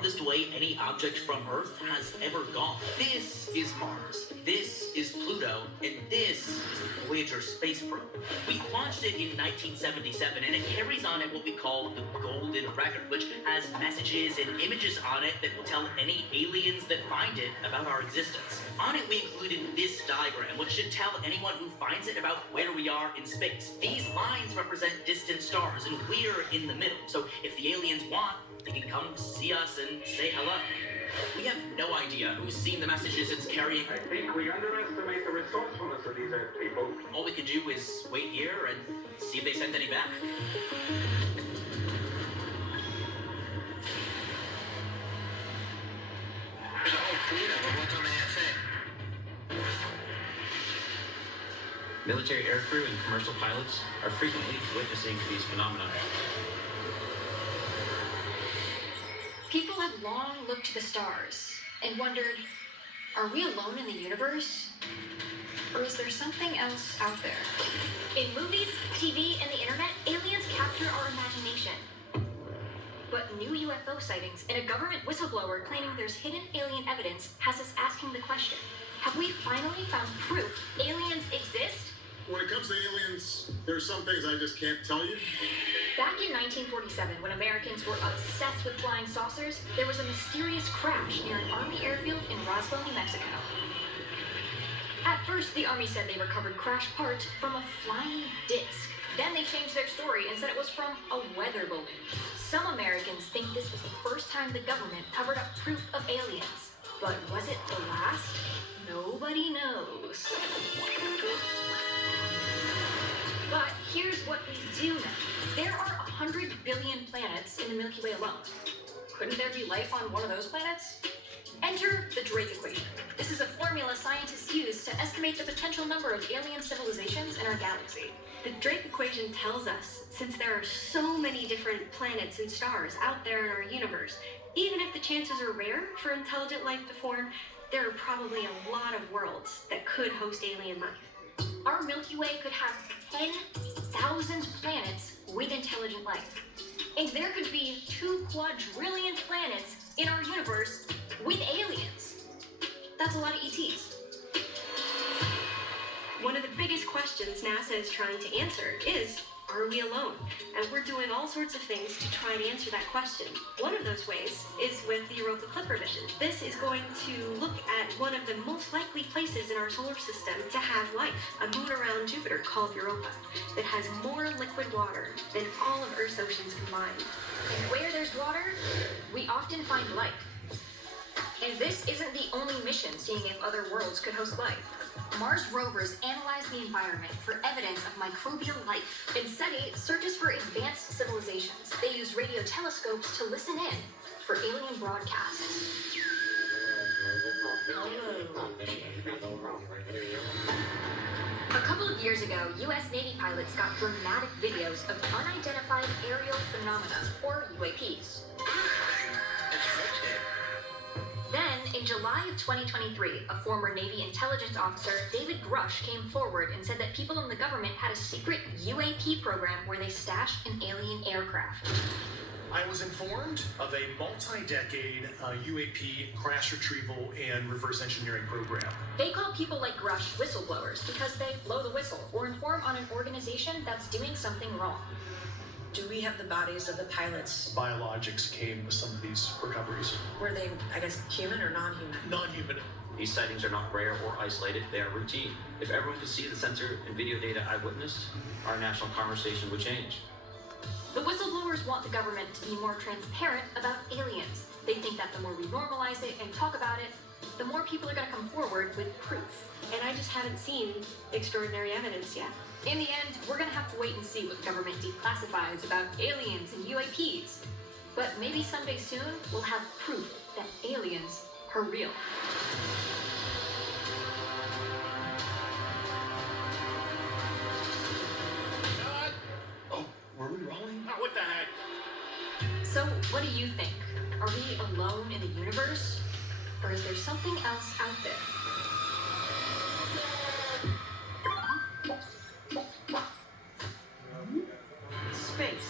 farthest away any object from Earth has ever gone. This is Mars, this is Pluto, and this is the Voyager space probe. We launched it in 1977, and it carries on it what we call the Golden Record, which has messages and images on it that will tell any aliens that find it about our existence. On it, we included this diagram, which should tell anyone who finds it about where we are in space. These lines represent distant stars, and we're in the middle. So if the aliens want, they can come see us and say hello. We have no idea who's seen the messages it's carrying. I think we underestimate the resourcefulness of these Earth people. All we can do is wait here and see if they send any back. There's a whole fleet of them. What's on the AFA? Military aircrew and commercial pilots are frequently witnessing these phenomena. People have long looked to the stars and wondered, are we alone in the universe? Or is there something else out there? In movies, TV, and the internet, aliens capture our imagination. But new UFO sightings and a government whistleblower claiming there's hidden alien evidence has us asking the question, have we finally found proof aliens exist? When it comes to aliens, there are some things I just can't tell you. Back in 1947, when Americans were obsessed with flying saucers, there was a mysterious crash near an Army airfield in Roswell, New Mexico. At first, the Army said they recovered crash parts from a flying disc. Then they changed their story and said it was from a weather balloon. Some Americans think this was the first time the government covered up proof of aliens. But was it the last? Nobody knows. But here's what we do know. There are 100 billion planets in the Milky Way alone. Couldn't there be life on one of those planets? Enter the Drake equation. This is a formula scientists use to estimate the potential number of alien civilizations in our galaxy. The Drake equation tells us, since there are so many different planets and stars out there in our universe, even if the chances are rare for intelligent life to form, there are probably a lot of worlds that could host alien life. Our Milky Way could have 10,000 planets with intelligent life. And there could be 2 quadrillion planets in our universe with aliens. That's a lot of ETs. One of the biggest questions NASA is trying to answer is, are we alone? And we're doing all sorts of things to try and answer that question. One of those ways is with the Europa Clipper mission. This is going to look at one of the most likely places in our solar system to have life, a moon around Jupiter called Europa, that has more liquid water than all of Earth's oceans combined. And where there's water, we often find life. And this isn't the only mission seeing if other worlds could host life. Mars rovers analyze the environment for evidence of microbial life, and SETI searches for advanced civilizations. They use radio telescopes to listen in for alien broadcasts. A couple of years ago, U.S. Navy pilots got dramatic videos of unidentified aerial phenomena, or UAPs. Then, in July of 2023, a former Navy intelligence officer, David Grush, came forward and said that people in the government had a secret UAP program where they stashed an alien aircraft. I was informed of a multi-decade UAP crash retrieval and reverse engineering program. They call people like Grush whistleblowers because they blow the whistle or inform on an organization that's doing something wrong. Do we have the bodies of the pilots? Biologics came with some of these recoveries. Were they, I guess, human or non-human? Non-human. These sightings are not rare or isolated, they are routine. If everyone could see the sensor and video data I witnessed, our national conversation would change. The whistleblowers want the government to be more transparent about aliens. They think that the more we normalize it and talk about it, the more people are going to come forward with proof. And I just haven't seen extraordinary evidence yet. In the end, we're going to have to wait and see what the government declassifies about aliens and UAPs. But maybe someday soon, we'll have proof that aliens are real. Oh, were we rolling? Oh, what the heck? So, what do you think? Are we alone in the universe? Or is there something else out there? Space.